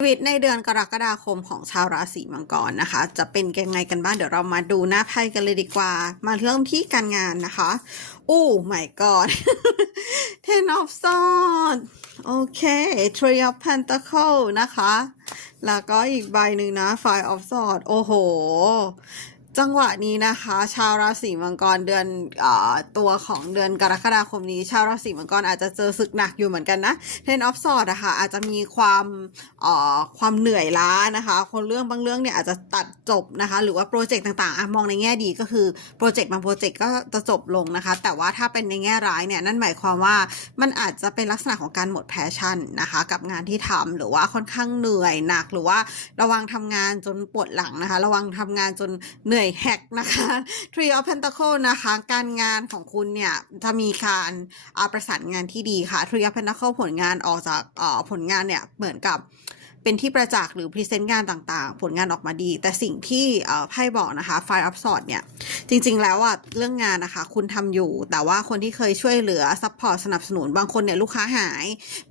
ชีวิตในเดือนกรกฎาคมของชาวราศีมังกรนะคะ จะเป็นยังไงกันบ้างเดี๋ยวเรามาดูหน้าไพ่กันเลยดีกว่า มาเริ่มที่การงานนะคะอู้ my god ten of swords โอเค three of pentacle นะคะ แล้วก็อีกใบหนึ่งนะ five of swords โอ้โห จังหวะนี้นะคะ ชาวราศีมังกรเดือนอตัวของเดือนกรกฎาคมนี้ ชาวราศีมังกรอาจจะเจอศึกหนักอยู่เหมือนกันนะ Ten of Swords นะคะอาจจะมีความความเหนื่อยล้านะคะ คนเรื่องบางเรื่องเนี่ยอาจจะตัดจบนะคะ หรือว่าโปรเจกต์ต่างๆอมองในแง่ดีก็คือโปรเจกต์บางโปรเจกต์ก็จะจบลงนะคะ แต่ว่าถ้าเป็นในแง่ร้ายเนี่ยนั่นหมายความว่ามันอาจจะเป็นลักษณะของการหมดแพชชั่นนะคะ กับงานที่ทำหรือว่าค่อนข้างเหนื่อยหนักหรือว่าระวังทำงานจนปวดหลังนะคะ ระวังทำงานจนเหนื่อยแหกนะคะ Tree of Pentacle นะคะ การงานของคุณเนี่ยจะมีการประสานงานที่ดีค่ะ Tree of Pentacle ผลงานออกจากผลงานเนี่ยเหมือนกับเป็นที่ประจักษ์หรือพรีเซนต์งานต่างๆ ผลงานออกมาดี แต่สิ่งที่ไพ่บอกนะคะ Five of Swords เนี่ย จริงๆ แล้วอะเรื่องงานนะคะ คุณทำอยู่ แต่ว่าคนที่เคยช่วยเหลือซัพพอร์ตสนับสนุน บางคนเนี่ยลูกค้าหาย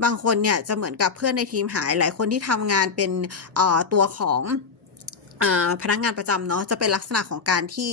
บางคนเนี่ยจะเหมือนกับเพื่อนในทีมหาย หลายคนที่ทำงานเป็นตัวของ พนักงานประจำเนาะจะเป็นลักษณะของการที่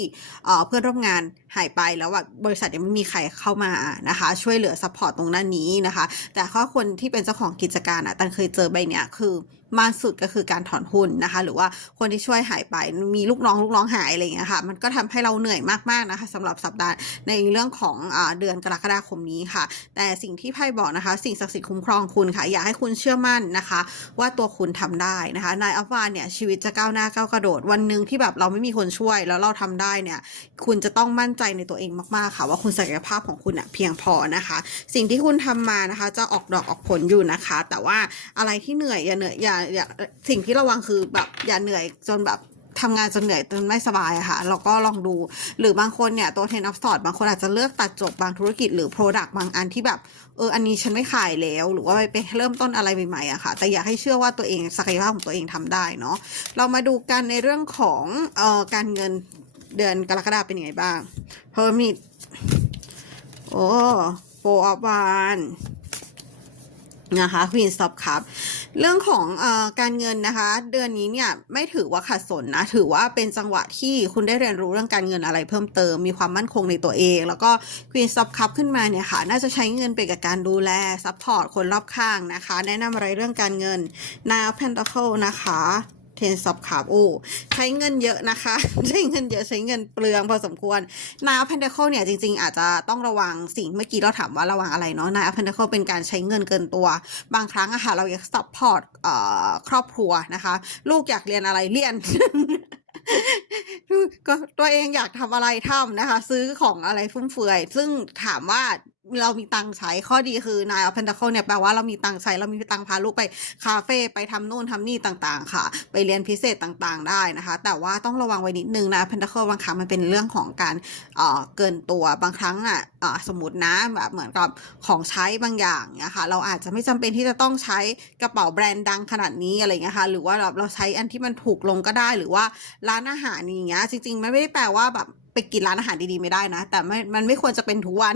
เพื่อนร่วมงานหายไปแล้วแบบบริษัทยังไม่มีใครเข้ามานะคะ ช่วยเหลือซัพพอร์ตตรงด้านนี้นะคะ แต่ข้อคนที่เป็นเจ้าของกิจการอะตันเคยเจอใบเนี้ยคือ มากสุดก็คือการถอนหุ้นนะคะ หรือว่าคนที่ช่วยหายไปมีลูกน้องลูกน้องหายอะไรอย่างเงี้ยค่ะ มันก็ทำให้เราเหนื่อยมากๆนะคะสำหรับสัปดาห์ในเรื่องของอเดือนกรกฎาคมนี้ค่ะ แต่สิ่งที่ไพ่บอกนะคะ สิ่งศักดิ์สิทธิ์คุ้มครองคุณค่ะ อยากให้คุณเชื่อมั่นนะคะ ว่าตัวคุณทำได้นะคะนายอัฟวานเนี่ยชีวิตจะก้าวหน้าก้าวกระโดดวันหนึ่งที่แบบเราไม่มีคนช่วยแล้วเราทำได้เนี่ย คุณจะต้องมั่นใจในตัวเองมากๆค่ะ ว่าคุณศักยภาพของคุณอะเพียงพอนะคะ สิ่งที่คุณทำมานะคะ จะออกดอกออกผลอยู่นะคะ แต่ว่าอะไรที่เหนื่อยอย่าเหนื่อยอย่าอย่าสิ่งที่ระวังคือแบบอย่าเหนื่อยจนแบบทำงานจนเหนื่อยจนไม่สบายอะค่ะเราก็ลองดู หรือบางคนเนี่ยตัวเทนอฟสอดบางคนอาจจะเลือกตัดจบบางธุรกิจหรือโปรดักต์บางอันที่แบบเอออันนี้ฉันไม่ขายแล้ว หรือว่าไปเริ่มต้นอะไรใหม่ๆอะค่ะ แต่อยากให้เชื่อว่าตัวเองศักยภาพของตัวเองทำได้เนาะเรามาดูกันในเรื่องของเอ่อการเงินเดือนกรกฎาเป็นยังไงบ้างเพอร์มิดโอ้โฟออฟวานนะคะควีนสต็อปครับ เรื่องของอการเงินนะคะ เดือนนี้เนี่ยไม่ถือว่าขัดสนนะ ถือว่าเป็นจังหวะที่คุณได้เรียนรู้เรื่องการเงินอะไรเพิ่มเติม มีความมั่นคงในตัวเอง แล้วก็ควีนซับคัพขึ้นมาเนี่ยค่ะ น่าจะใช้เงินไปกับการดูแลซัพพอร์ตคนรอบข้างนะคะ แนะนำอะไรเรื่องการเงิน Nine of Pentacle นะคะ เทนซับขาโอ้ใช้เงินเยอะนะคะ ใช้เงินเยอะใช้เงินเปลืองพอสมควรนายพันเดคลเนี่ยจริงๆ อาจจะต้องระวังสิ่งเมื่อกี้เราถามว่าระวังอะไรเนาะนายพันเดคลเป็นการใช้เงินเกินตัว บางครั้งอะค่ะ เราอยากซัพพอร์ตครอบครัวนะคะ ลูกอยากเรียนอะไรเรียนก็ตัวเองอยากทำอะไรทำนะคะ ซื้อของอะไรฟุ่มเฟือย ซึ่งถามว่า เรามีตังค์ใช้ข้อดีคือนายเอาเพนทาเคิลเนี่ยแปลว่าเรามีตังค์ใช้เรามีตังค์พาลูกไปคาเฟ่ไปทำนู่นทำนี่ต่างๆ ค่ะ ไปเรียนพิเศษต่างๆ ได้นะคะ แต่ว่าต้องระวังไว้นิดนึงนะเพนทาเคิลบางครั้งมันเป็นเรื่องของการเอ่อเกินตัวบางครั้งอะเออสมมตินะแบบเหมือนกับของใช้บางอย่างนี่ยค่ะเราอาจจะไม่จำเป็นที่จะต้องใช้กระเป๋าแบรนด์ดังขนาดนี้อะไรเงี้ยค่ะหรือว่าเราเราใช้อันที่มันถูกลงก็ได้หรือว่าร้านอาหารอย่างเงี้ยจริงๆมันไม่ได้แปลว่าแบบไปกินร้านอาหารดีๆไม่ได้นะ แต่มันไม่ควรจะเป็นทุกวัน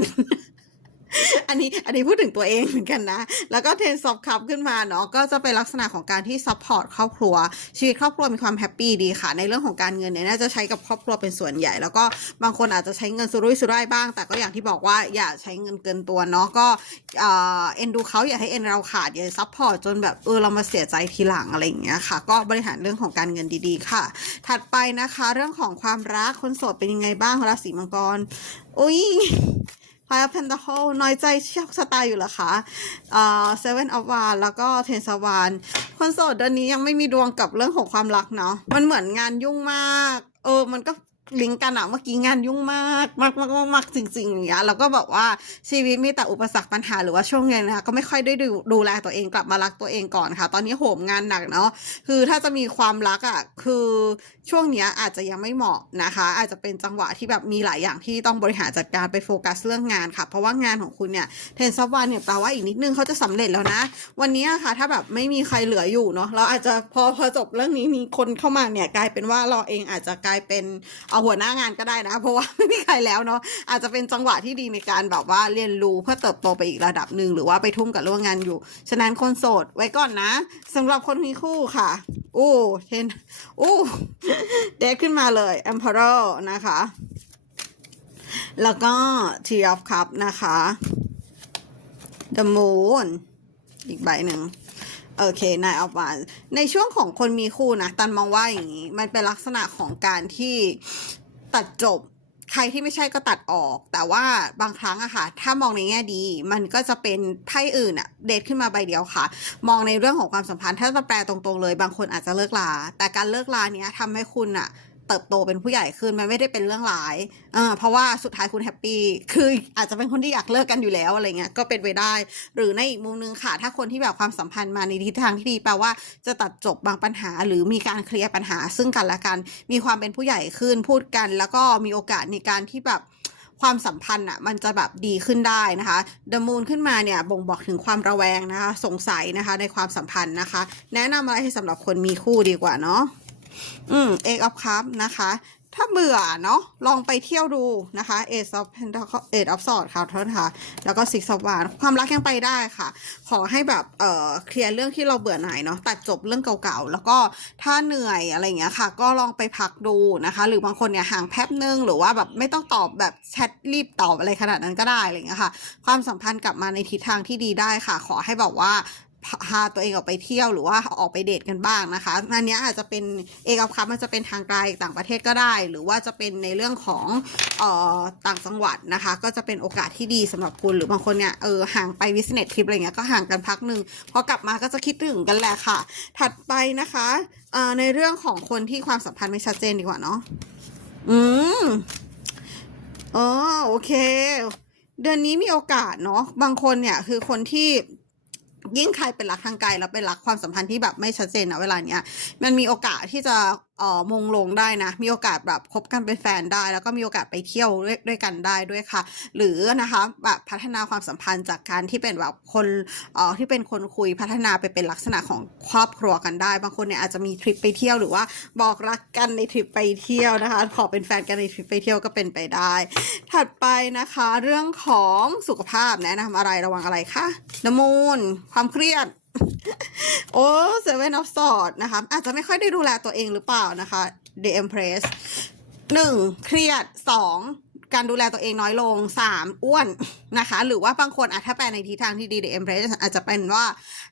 อันนี้อันนี้พูดถึงตัวเองเหมือนกันนะ แล้วก็เทนซอฟคัพขึ้นมาเนาะก็จะเป็นลักษณะของการที่ซัพพอร์ตครอบครัว ชีวิตครอบครัวมีความแฮปปี้ดีค่ะ ในเรื่องของการเงินเนี่ยน่าจะใช้กับครอบครัวเป็นส่วนใหญ่ แล้วก็บางคนอาจจะใช้เงินสุรุ่ยสุร่ายบ้าง แต่ก็อย่างที่บอกว่าอย่าใช้เงินเกินตัวเนาะก็เอ็นดูเขาอย่าให้เอ็นเราขาดอย่าซัพพอร์ตจนแบบเออเรามาเสียใจทีหลังอะไรอย่างเงี้ยค่ะ ก็บริหารเรื่องของการเงินดีๆ ค่ะ ถัดไปนะคะ เรื่องของความรักคนโสดเป็นยังไงบ้างราศีมังกรอุ้ย พายพันตะโคน้อยใจเชือบสไตล์อยู่เหรอคะอ่าเซเว่นออฟวานแล้วก็เทนสวานคนโสดเดือนนี้ยังไม่มีดวงกับเรื่องของความรักเนาะ มันเหมือนงานยุ่งมาก เออ มันก็ ลิงก์กันอะเมื่อกี้งานยุ่งมากมากมากมากมากจริงๆอย่างเงี้ยแล้วก็บอกว่าชีวิตมีแต่อุปสรรคปัญหาหรือว่าช่วงเนี้ยนะคะก็ไม่ค่อยได้ดูดูแลตัวเองกลับมารักตัวเองก่อนค่ะ ตอนนี้โหมงานหนักเนาะคือถ้าจะมีความรักอะคือช่วงเนี้ยอาจจะยังไม่เหมาะนะคะ อาจจะเป็นจังหวะที่แบบมีหลายอย่างที่ต้องบริหารจัดการไปโฟกัสเรื่องงานค่ะ เพราะว่างานของคุณเนี่ยเทนซับวันเนี่ยแปลว่าอีกนิดนึงเขาจะสำเร็จแล้วนะ วันนี้ค่ะ ถ้าแบบไม่มีใครเหลืออยู่เนาะเราอาจจะพอพอจบเรื่องนี้มีคนเข้ามาเนี่ยกลายเป็นว่าเราเองอาจจะกลายเป็นเเอาหัวหน้างานก็ได้นะ เพราะว่าไม่มีใครแล้วเนาะอาจจะเป็นจังหวะที่ดีในการแบบว่าเรียนรู้เพื่อเติบโตไปอีกระดับหนึ่งหรือว่าไปทุ่มกับเรื่องงานอยู่ ฉะนั้นคนโสดไว้ก่อนนะสำหรับคนมีคู่ค่ะอู้เทนอู้เดทขึ้นมาเลย Emperor นะคะ แล้วก็ Three of Cup นะคะ The Moon อีกใบหนึ่ง โอเคนายเอามาในช่วงของคนมีคู่นะ ตันมองว่าอย่างนี้ มันเป็นลักษณะของการที่ตัดจบ ใครที่ไม่ใช่ก็ตัดออก แต่ว่าบางครั้งอะค่ะ ถ้ามองในแง่ดี มันก็จะเป็นไพ่อื่นอะเดทขึ้นมาใบเดียวค่ะ มองในเรื่องของความสัมพันธ์ ถ้าจะแปลตรงๆเลย บางคนอาจจะเลิกลา แต่การเลิกลาเนี้ยทำให้คุณอะ เติบโตเป็นผู้ใหญ่ขึ้นมันไม่ได้เป็นเรื่องร้ายเออเพราะว่าสุดท้ายคุณแฮปปี้คืออาจจะเป็นคนที่อยากเลิกกันอยู่แล้วอะไรเงี้ยก็เป็นไปได้ หรือในอีกมุมนึงค่ะ ถ้าคนที่แบบความสัมพันธ์มาในทิศทางที่ดีแปลว่าจะตัดจบบางปัญหา หรือมีการเคลียร์ปัญหาซึ่งกันและกัน มีความเป็นผู้ใหญ่ขึ้นพูดกัน แล้วก็มีโอกาสในการที่แบบความสัมพันธ์อะมันจะแบบดีขึ้นได้นะคะเดมูนขึ้นมาเนี่ยบ่งบอกถึงความระแวงนะคะ สงสัยนะคะในความสัมพันธ์นะคะ แนะนำอะไรให้สำหรับคนมีคู่ดีกว่าเนาะ อืม Eight of Cups นะคะ ถ้าเบื่อเนาะลองไปเที่ยวดูนะคะ Eight of Pentacle Eight of s o r d ค่ะโทษค่ะ แล้วก็ Six of w a n d ความรักยังไปได้ค่ะ ขอให้แบบเอ่อเคลียร์เรื่องที่เราเบื่อหน่ายเนาะตัดจบเรื่องเก่าๆ แล้วก็ถ้าเหนื่อยอะไรเงี้ยค่ะ ก็ลองไปพักดูนะคะ หรือบางคนเนี่ยห่างแป๊บนึง หรือว่าแบบไม่ต้องตอบแบบแชทรีบตอบอะไรขนาดนั้นก็ได้อะไรเงี้ยค่ะ ความสัมพันธ์กลับมาในทิศทางที่ดีได้ค่ะ ขอให้แบบว่า พาตัวเองออกไปเที่ยวหรือว่าออกไปเดทกันบ้างนะคะอันนี้อาจจะเป็นเอกคับมันจะเป็นทางไกลต่างประเทศก็ได้ หรือว่าจะเป็นในเรื่องของออต่างจังหวัดนะคะ ก็จะเป็นโอกาสที่ดีสำหรับคุณหรือบางคนเนี่ยเออห่างไปวิสเนตทริปอะไรเงี้ยก็ห่างกันพักหนึ่งพอกลับมาก็จะคิดถึงกันแหละค่ะ ถัดไปนะคะเออในเรื่องของคนที่ความสัมพันธ์ไม่ชัดเจนดีกว่าเนาะอืมอ๋อโอเค เดือนนี้มีโอกาสเนาะบางคนเนี่ยคือคนที่ ยิ่งใครเป็นรักทางไกลแล้วเป็นรักความสัมพันธ์ที่แบบไม่ชัดเจนนะเวลาเนี้ย มันมีโอกาสที่จะ เอ่อมงลงได้นะ มีโอกาสแบบคบกันเป็นแฟนได้ แล้วก็มีโอกาสไปเที่ยวด้วยวยกันได้ด้วยค่ะ หรือนะคะแบบพัฒนาความสัมพันธ์จากการที่เป็นแบบคนเอ่อที่เป็นคนคุยพัฒนาไปเป็นลักษณะของครอบครัวกันได้ บางคนเนี่ยอาจจะมีทริปไปเที่ยวหรือว่าบอกรักกันในทริปไปเที่ยวนะคะ ขอเป็นแฟนกันในทริปไปเที่ยวก็เป็นไปได้ ถัดไปนะคะ เรื่องของสุขภาพแนะนำอะไรระวังอะไรคะน้ำมูลความเครียด โอ้เซเว่นออฟสอดนะคะ อาจจะไม่ค่อยได้ดูแลตัวเองหรือเปล่านะคะ The Empress หนึ่งเครียดสองการดูแลตัวเองน้อยลงสามอ้วนนะคะ หรือว่าบางคนอาจถ้าแปลในทิศทางที่ดี The Empress อาจจะเป็นว่า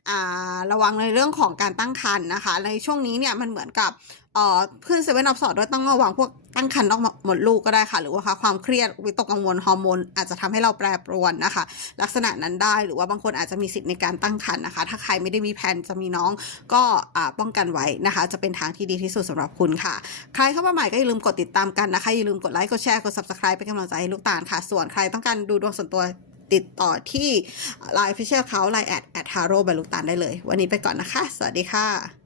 อ่าระวังในเรื่องของการตั้งครรภ์นะคะ ในช่วงนี้เนี่ยมันเหมือนกับ เอ่อขึ้นเซเว่นออฟสอดด้วยต้องระวังพวกตั้งครรภ์นอกหมดลูกก็ได้ค่ะ หรือว่าความเครียดวิตกกังวลฮอร์โมนอาจจะทำให้เราแปรปรวนนะคะ ลักษณะนั้นได้หรือว่าบางคนอาจจะมีสิทธิ์ในการตั้งครรภ์นะคะ ถ้าใครไม่ได้มีแผนจะมีน้องก็ป้องกันไว้นะคะ จะเป็นทางที่ดีที่สุดสำหรับคุณค่ะ ใครเข้ามาใหม่ก็อย่าลืมกดติดตามกันนะคะอย่าลืมกดไลค์กดแชร์กด subscribe เป็นกำลังใจให้ลูกตาลค่ะ ส่วนใครต้องการดูดวงส่วนตัวติดต่อที่ Line Official เขา Line แอดแอดฮาโร่บลูกตาลได้เลย วันนี้ไปก่อนนะคะ สวัสดีค่ะ